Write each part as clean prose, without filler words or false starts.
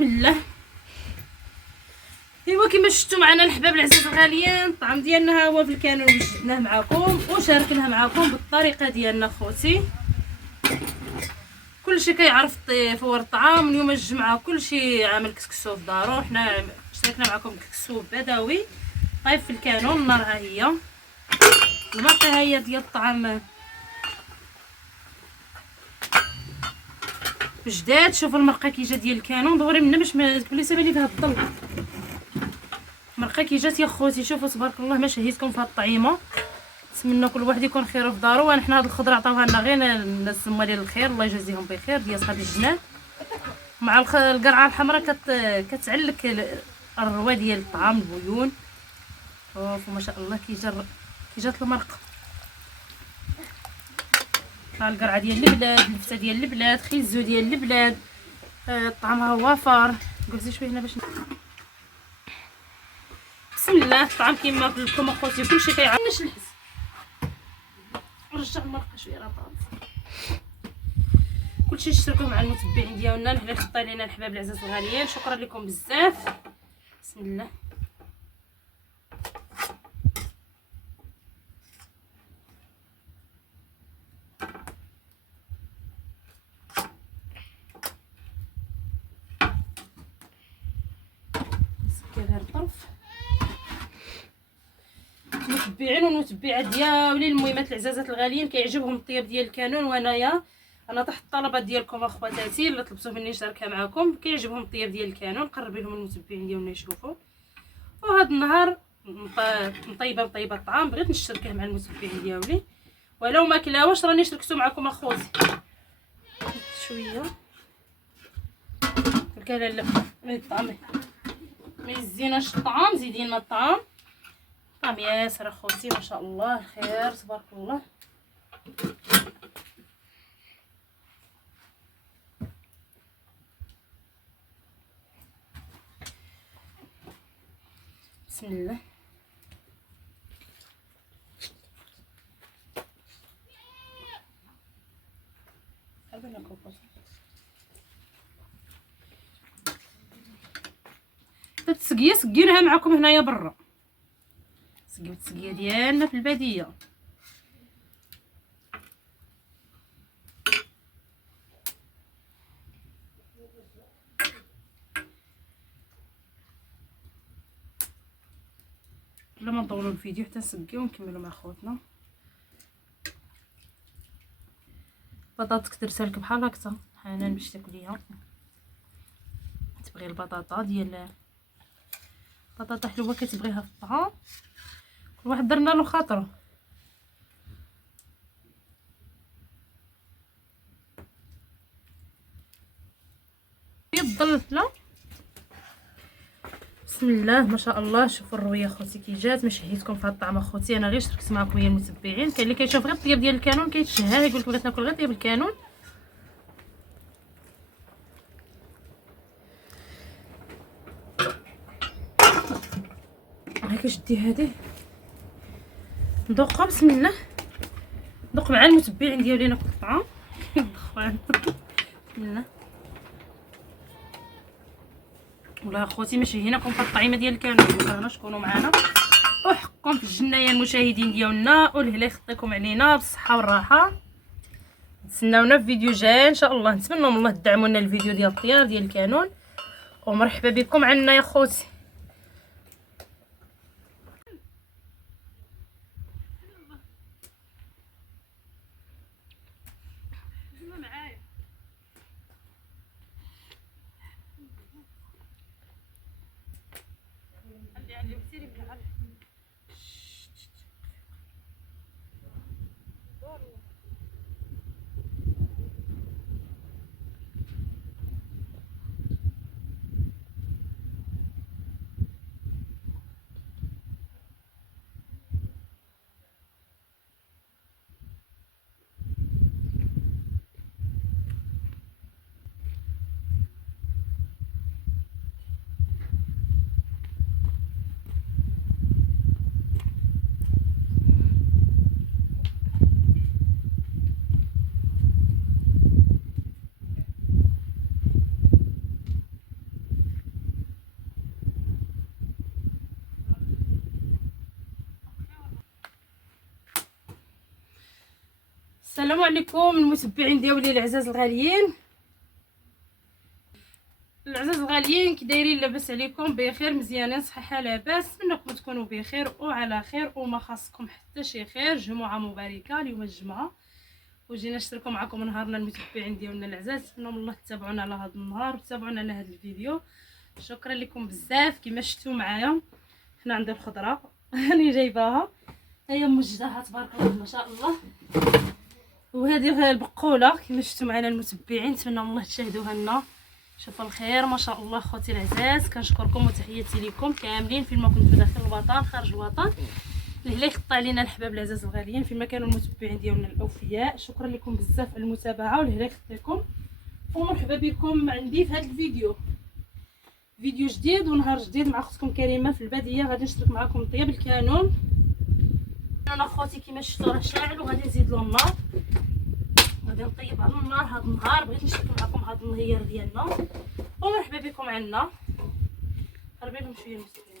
بسم الله. ايوا كما شفتوا معنا الحباب العزاز الغاليين، الطعام ديالنا ها هو في الكانون وجدناه معكم وشاركناه معكم بالطريقه ديالنا خوتي. كلشي كيعرف يفور الطعام. اليوم جمعه كلشي عامل كسكسو في دارو، حنا شاركنا معكم كسكسو بدوي طايب في الكانون. النار ها هي، المرقه ها هي ديال الطعام جداد. شوفوا المرقه كي جا ديال الكانون دغري منا باش ما تقولي سالي فيها الظل. مرقه كي جات يا خوتي، شوفوا تبارك الله ما شهيتكم في هاد الطعيمه. نتمنى كل واحد يكون خير في دارو. وانا حنا هاد الخضره عطاوها لنا غير الناس موالين الخير، الله يجازيهم بخير، ديال صحاب الجنان مع القرعه الحمراء كتعلك الروا ديال الطعام البويون. شوفوا ما شاء الله كي جات المرقه. ها القرعه ديال البلاد، الفتة ديال البلاد، خيزو ديال البلاد، الطعام ها وافر. قلتي شويه هنا باش بسم الله. الطعام كيما قلت لكم اخوتي كلشي كيعرف. نحس نرجع المرقه شويه راه طابت. كلشي اشتركوا مع المتبعين ديالنا اللي خطا لينا الحباب العزاز الغاليين، شكرا لكم بزاف. بسم الله. نسكر هاد الطرف. المتبعين والمتبعات ديالي المهمات العزازات الغاليين كيعجبهم الطياب ديال الكانون، وانايا انا تحت الطلبات ديالكم اخواتاتي اللي طلبتوا مني نشاركها معكم. كيعجبهم الطياب ديال الكانون، قربي لهم المتبعين ديالنا يشوفوا. وهذا النهار مطيبه الطعام، بغيت نشاركه مع المتبعين ديالي ولو ما كلاوش راني شاركتو معكم اخوتي. شويه الكلاله من الطعام ما يزيناش الطعام، زيدي لنا الطعام. طعم ياسر اخوتي ما شاء الله، خير تبارك الله. بسم الله. التسقيه سقيناها معكم هنايا برا، سقيو التسقيه ديالنا في الباديه. بلا ما نطولوا الفيديو حتى نسقيو ونكملوا مع خوتنا. بطاطك درتها لك بحال هكذا حنان باش تاكليها. تبغي البطاطا ديال بطاطا حلوه كتبغيها في الطعام، كل واحد درنا له خاطره. الظل لا بسم الله ما شاء الله. شوفوا الرويه اخوتي كي جات، ما شهيتكم في هذا الطعام اخوتي. انا غير شاركت معكم يا المتبعين. كاين اللي كيشوف غير الطياب ديال الكانون كيتشهى يقول لك بغيت ناكل غير طياب الكانون. هاكا شدي هذه ندوقها. بسم الله. ندوق مع المتبعين ديالي ناكل الطعام. بسم الله. والله اخوتي ما شهيناكم في الطعيمه ديال الكانون، بغينا تكونوا معنا وحقكم في الجنه يا المشاهدين ديالنا، والهلا يخطيكم علينا بالصحه والراحه. تسناونا في فيديو جاي ان شاء الله. نتمنى من الله تدعموا لنا الفيديو ديال الطياب ديال الكانون، ومرحبا بكم عندنا يا خوتي. السلام عليكم المتبعين ديالي العزاز الغاليين. العزاز الغاليين كي دايرين؟ لاباس عليكم؟ بخير مزيانين صحه لاباس؟ نتمنىكم تكونوا بخير وعلى خير وما خاصكم حتى شي خير. جمعه مباركه اليوم الجمعه وجينا نشتركوا معكم نهارنا المتبعين ديالنا العزاز. نتمنى من الله تتابعونا على هذا النهار وتتابعونا على هذا الفيديو. شكرا لكم بزاف. كما شفتوا معايا حنا عندي الخضره راني جايباها هي موجداها تبارك الله ما شاء الله. وهذه البقوله كما شفتوا معنا المتبعين. نتمنى من الله تشاهدوها لنا. شوفوا الخير ما شاء الله خوتي العزاز. كنشكركم وتحياتي لكم كاملين فين ما كنتوا داخل الوطن خارج الوطن. اللي يقطع علينا الحباب العزاز الغاليين فين ما كانوا المتبعين ديالنا الاوفياء. شكرا لكم بزاف على المتابعه واللي يخطيكم ومرحبا بكم عندي في هذا الفيديو. فيديو جديد ونهار جديد مع اختكم كريمه. في البدايه غادي نشترك معكم طياب الكانون. انا اخواتي كما شفتوا راه شاعل وغادي نزيد له النار. غادي نطيب على النار هذا النهار. بغيت نشترك معكم هذا النهير ديالنا ومرحبا بكم عندنا. قربي لهم شويه المستويين.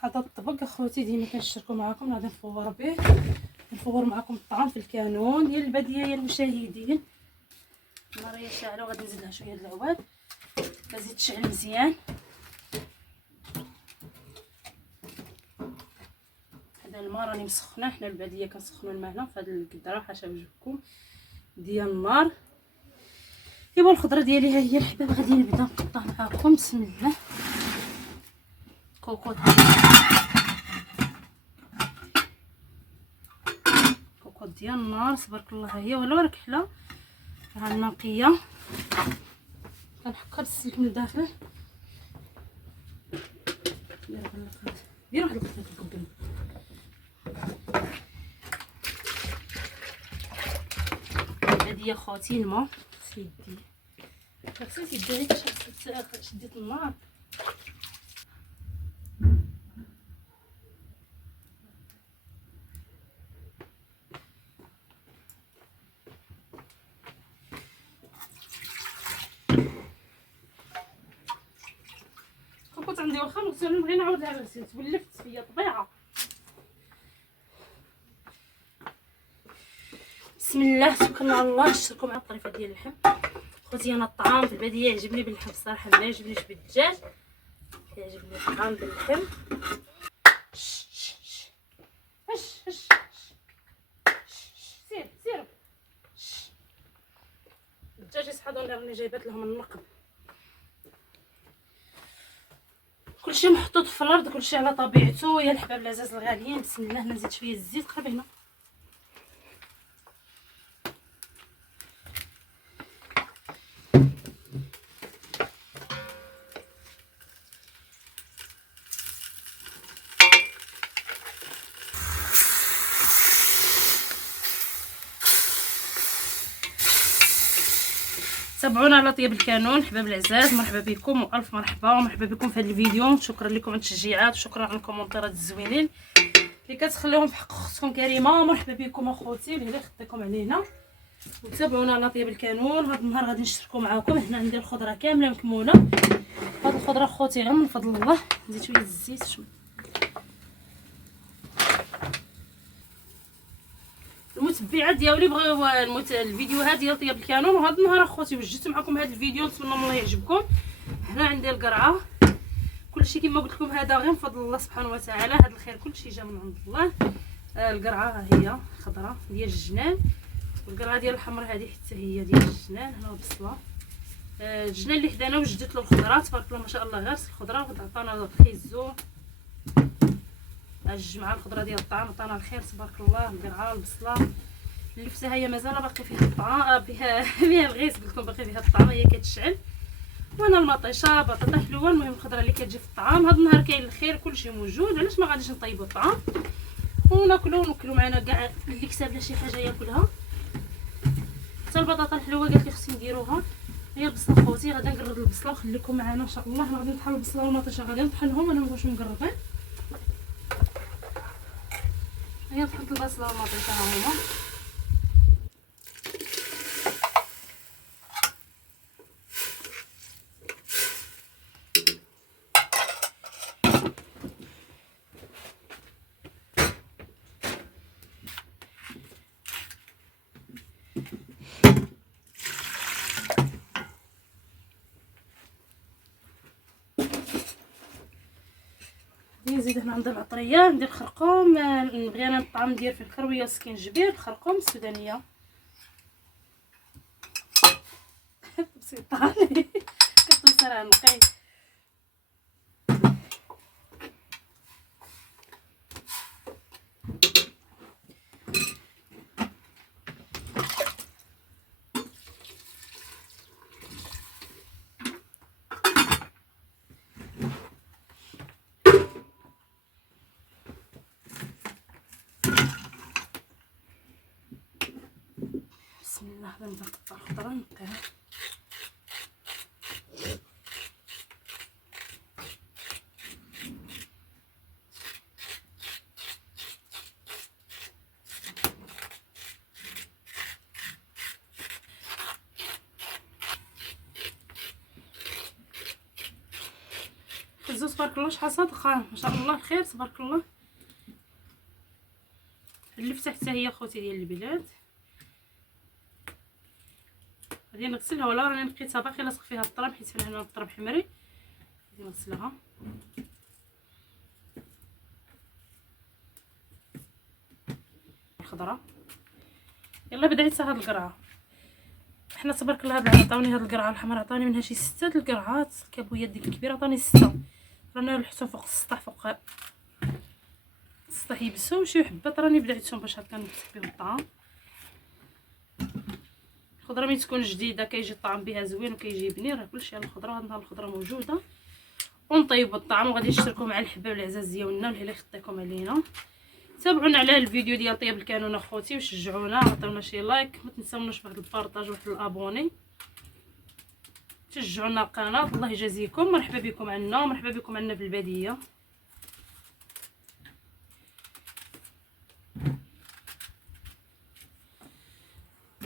هذا الطبق اخوتي ديما كنشتركوا معكم. غادي نفور به نفور معكم الطعام في الكانون ديال البديه يا المشاهدين. النار هي شاعله وغادي نزيد لها شويه د العواد. كتزيد تشعل مزيان. هذا الماء راني مسخنه. حنا الباديه كنسخنوا الماء هنا في هذا القدره حاشا وجهكم ديال النار. ايوا الخضره ديالي ها هي الحباب. غادي نبدا نقطع معكم. بسم الله. كوكوط ديال النار تبارك الله. ها هي ولا راك حلا ها النقيه. كنحكر السلك من الداخل. دير واحد القطعه تقبل. هادي خواتي الماء سيدي. خصك تديري شديت النار. كنت عندي واخا نغسل نبغي نعاود لها غسلت ولفت فيا طبيعه. بسم الله توكلنا على الله. نشتركوا مع الطريفه ديال اللحم. خوتي انا الطعام في البدايه يعجبني باللحم الصراحه. ما يعجبنيش بالدجاج. يعجبني الطعام باللحم. سير الدجاج يصحدوا اللي راني جايبات لهم النقب. كلشي محطوط في الارض كلشي على طبيعته يا الحباب العزاز الغاليين. بسم الله. نزيد شويه الزيت. قرب هنا. تابعونا على طياب الكانون حباب العزاز. مرحبا بكم والف مرحبا ومرحبا بكم في هذا الفيديو. شكرا لكم على التشجيعات وشكرا على الكومنتات الزوينين اللي كتخليوهم في حق اختكم كريمه. مرحبا بكم اخوتي اللي خديكم علينا. وتابعونا على طياب الكانون. هذا النهار غادي نشتركوا معكم. هنا عندي الخضره كامله مكمونه. هذه الخضره اخوتي غير من فضل الله. نزيد شويه الزيت. المتبعات ديالي بغاو الفيديوهات ديال طياب الكانون. وهذا النهار اخوتي وجدت معكم هذا الفيديو. نتمنى من الله يعجبكم. هنا عندي القرعه. كلشي كما قلت لكم هذا غير من فضل الله سبحانه وتعالى. هذا الخير كلشي جا من عند الله. القرعه ها هي خضراء ديال الجنان. والقرعه ديال الحمر هذه حتى هي ديال الجنان. هنا البصله. الجنان اللي حدانا وجدت له الخضره تبارك الله ما شاء الله. غير الخضره عطانا خيزو. الجمعه الخضره ديال الطعام عطانا الخير تبارك الله. القرعه البصله اللفتة هي مازال باقي فيها الطعام فيها الغيس قلت لكم باقي فيها الطعام هي كتشعل. وانا المطيشه بطاطا حلوه. المهم الخضره اللي كتجي في الطعام. هذا النهار كاين الخير كلشي موجود. علاش ما غاديش نطيبوا الطعام وناكلوا معنا كاع اللي كساب له شي حاجه ياكلها. حتى البطاطا الحلوه قالت لي خصني نديروها. هي البصله خوتي غادي نقرب البصله وخليكم معنا ان شاء الله. غادي نطحن البصله والمطيشه غادي نطحنهم. انا مابغيتش مقربين. هي طحنت البصله والمطيشه ها هما. نزيد هنا عندي العطريه، ندير خرقوم، نبغي انا الطعم ندير فيه الكرويه والسكينجبير، خرقوم السودانيه. بسيطه كتصير نقي. بسم الله. هذا نبدا نقطع الخضره نقيها. الزوز تبارك الله شحال صادقه، ما شاء الله الخير تبارك الله. اللفته حتى هي خوتي ديال البلاد. غادي نغسلها، ولا راني نقيتها باقي لاصق فيها التراب حيت فيها هنا التراب حمري. غادي نغسلها. الخضره يلا بديت هاد القرعه. حنا تبارك الله هاد عطاوني هاد القرعه الحمراء، عطاوني منها شي 6 د القرعات. الكابويات ديك الكبيره عطاني 6، رانا لحتهم فوق السطح، فوق السطح يبسوا. شي حبات راني بديتهم باش هكا نفتح بهم الطعام. الخضره ملي تكون جديده كيجي الطعم بها زوين وكيجي بنين. راه كلشي على الخضره. هاد النهار الخضره موجوده. ونطيبوا الطعام وغادي نشتركوا مع الحباب العزاز ديالنا اللي يخطيكم علينا. تابعونا على الفيديو ديال طياب الكانون اخوتي وشجعونا، عطيونا شي لايك، ما تنساوناش بواحد البارطاج وواحد الابوني. شجعونا القناه. الله يجازيكم. مرحبا بكم عندنا ومرحبا بكم عندنا في الباديه.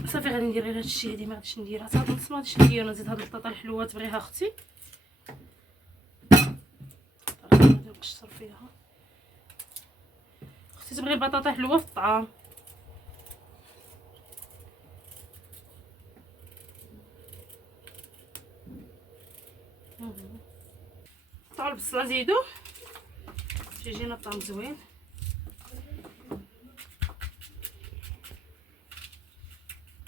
صافي غادي ندير غير هادشي. هادي ما غاديش نديرها حتى نص، ما غاديش ندير. نزيد هاد البطاطا الحلوه تبغيها اختي، غادي نقشر فيها. اختي تبغي البطاطا حلوه في الطعام. قطعوا البصله زيدوه باش يجينا الطعم زوين.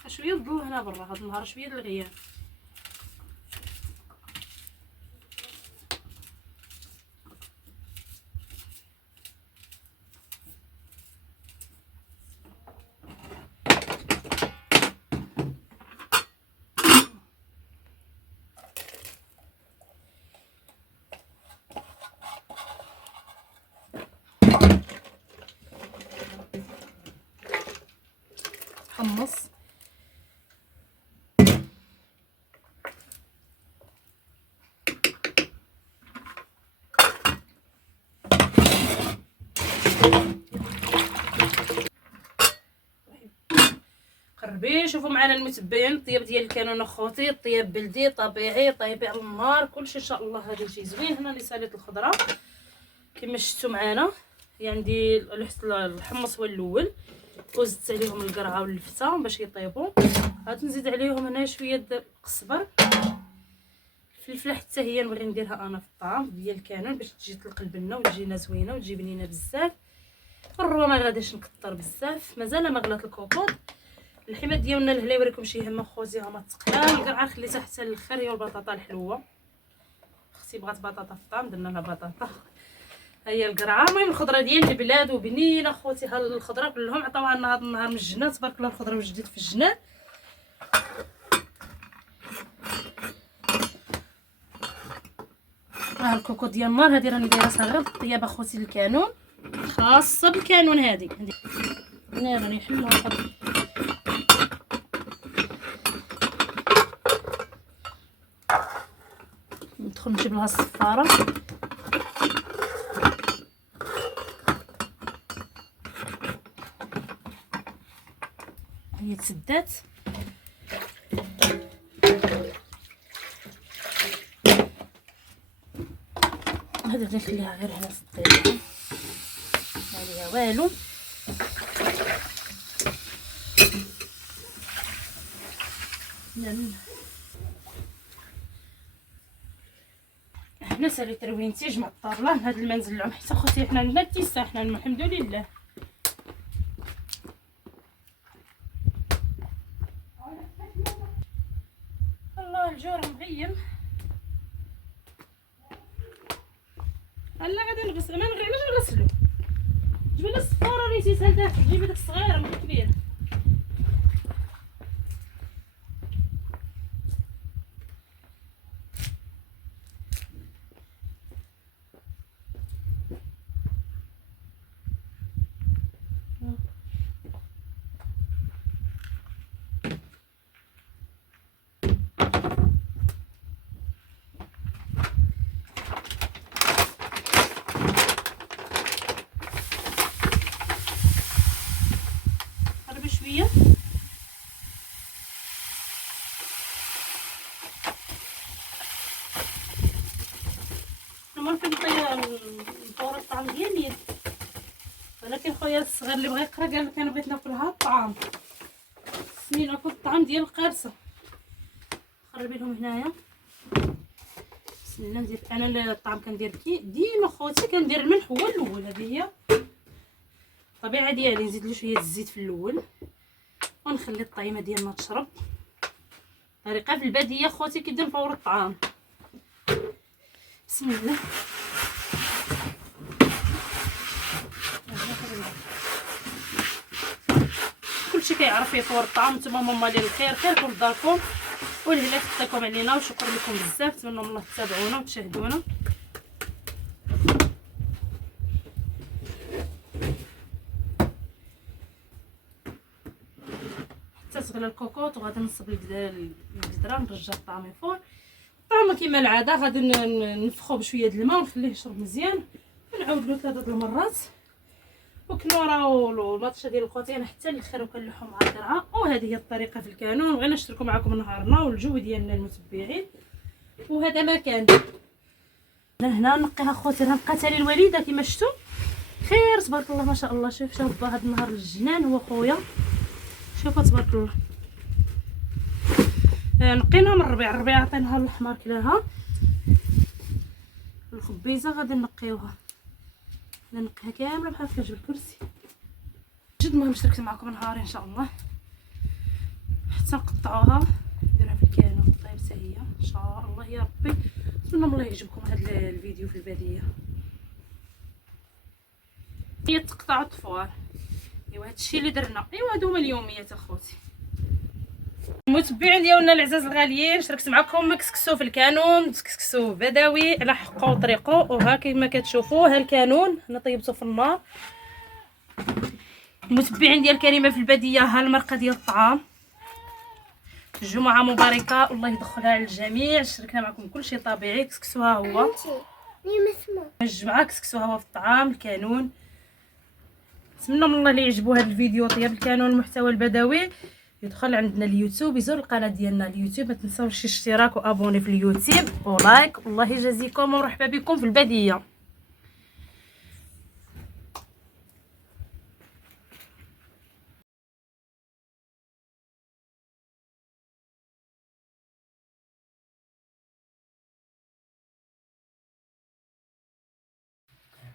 شويه الظل هنا برا هاد النهار، شويه الغياب. حمص قربي. شوفوا معنا المتبعين الطياب ديال الكانون اخوتي، الطياب بلدي طبيعي طايب على النار كلشي ان شاء الله غادي يجي زوين. هنا اللي ساليت الخضره كما شفتوا معنا، عندي لحت الحمص هو الاول وزدت عليهم القرعه واللفته باش يطيبوا. غادي نزيد عليهم هنا شويه د القزبر، الفلفله حتى هي نبغي نديرها انا في الطعام ديال الكانون باش تجي تلقلب لنا وتجينا زوينه وتجي بنينه بزاف. الروه ما غاديش نكثر بزاف، مازال ما غلات الكوكوط. الحماد ديالنا لهلا يوريكم شي هم خوتي هما تقلال. القرعه خليتها حتى الاخر، هي والبطاطا الحلوه. اختي بغات بطاطا في الطعام درنا لها بطاطا. هي القرعه. المهم الخضره ديال البلاد وبنينه خوتي. ها الخضره كلهم عطاوها لنا هذا النهار من الجنان تبارك الله. الخضره وجدت في الجنان. ها الكوكو ديال النار هذه راني دايرتها غير الطياب اخوتي الكانون، خاصه بالكانون. هذه انا راني نحلها ندخل نجيب لها الصفاره. هي تسدات. هذا غادي نخليها غير هنا في الطيب، ما عليها والو. هنا سالي تروينتي جمع الطابله من هذا المنزل العم حتى خوتي حنا عندنا التيسا حنا الحمد لله. الله الجو راه مغيم. هلا غادي نغسل ما نغيرش نغسلو. جبنا الصفاره اللي نسيتها لداخل جيبي داك الصغيره ماشي كبيره. قربي شويه. انا فين نطور الطعام ديالي، ولكن خويا الصغير اللي بغى يقرا قال لك انا بغيت ناكل هاد الطعام سنين ناكل الطعام ديال القارصه. قربي لهم هنايا. بسم الله. ندير انا الطعام كندير ديما خوتي كندير الملح هو الاول. هذه هي الطبيعه ديالي. نزيد له شويه الزيت في الاول ونخلي الطعيمه ديالنا تشرب. طريقه في البديه خوتي كيبدا نفور الطعام. بسم الله. كلشي كيعرف يفور الطعام. نتوما ماما ديال الخير خيركم في داركم والهلا تحطيكم علينا وشكرا لكم بزاف. نتمنى الله تتابعونا وتشاهدونا. حتى تغلى الكوكوط وغادي نصب القدره نرجع الطعام يفور. الطعام كيما العاده غادي نفخو بشويه د الماء ونخليه يشرب مزيان ونعاود له 3 المرات. وكنورا المطشه ديال القوطينه حتى الاخر وكنلوحو مع القرعه. وهذه هي الطريقه في الكانون. بغينا نشاركو معكم نهارنا والجو ديالنا المتبعين. وهذا ما كان هنا نقيها خوتي. راه بقات لي الوالده كما شفتوا خير تبارك الله ما شاء الله. شوف هذا النهار الجنان هو خويا. شوفوا تبارك الله. نقينا من الربيع عطيناها الحمار كلاها. الخبيزه غادي نقيوها نقيها كامله بحال كتجيب الكرسي. جد مهم شاركت معكم نهاري ان شاء الله حتى نقطعوها نديرها في الكانون. طيب حتى هي ان شاء الله يا ربي. نتمنى الله يعجبكم هذا الفيديو في البدايه. هي تقطع الطفوار. ايوا هادشي اللي درنا. ايوا هادو هما اليوميات اخوتي. المتبعين ديالنا العزاز الغاليين شاركت معكم كسكسو في الكانون. كسكسو بدوي على حقه وطريقه. وها كما كتشوفوا ها الكانون انا طيبته في النار. المتبعين ديال كريمه في البديه ها المرقه ديال الطعام. الجمعه مباركه والله يدخلها على الجميع. شاركنا معكم كلشي طبيعي. كسكسو ها هو الجمعه. كسكسو ها هو في الطعام الكانون. نتمنى من الله اللي يعجبو هذا الفيديو طياب الكانون المحتوى البدوي يدخل عندنا اليوتيوب يزور القناه ديالنا اليوتيوب. ما تنساوش اشتراك وابوني في اليوتيوب ولايك. والله يجازيكم ومرحبا بكم في البديه.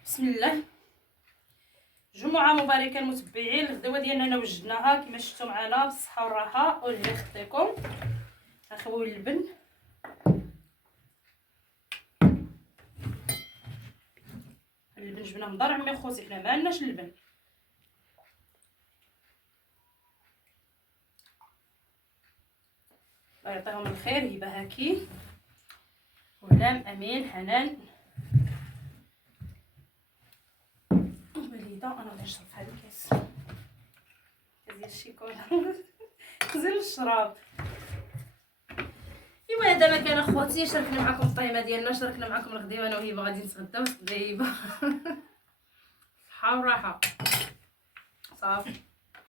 بسم الله. جمعه مباركه المتبعين. الغدوه ديالنا انا وجدناها كما شفتوا معنا بالصحه والراحه. واللي يخطيكم نخويو اللبن. اللبن جبناه من دار عمي خوتي حنا ما عندناش اللبن. الله يعطيهم الخير. هبه هاكي ولام امين حنان وليده. انا غادي نشرب في هذا الكاس ديال الشيكولا زين الشراب. ايوا هذا ما كان اخواتي. شاركنا معكم الطعيمه ديالنا. شاركنا معكم الغديوه انا وهبه غادي نتغداو طيبه صحه وراحه صافي.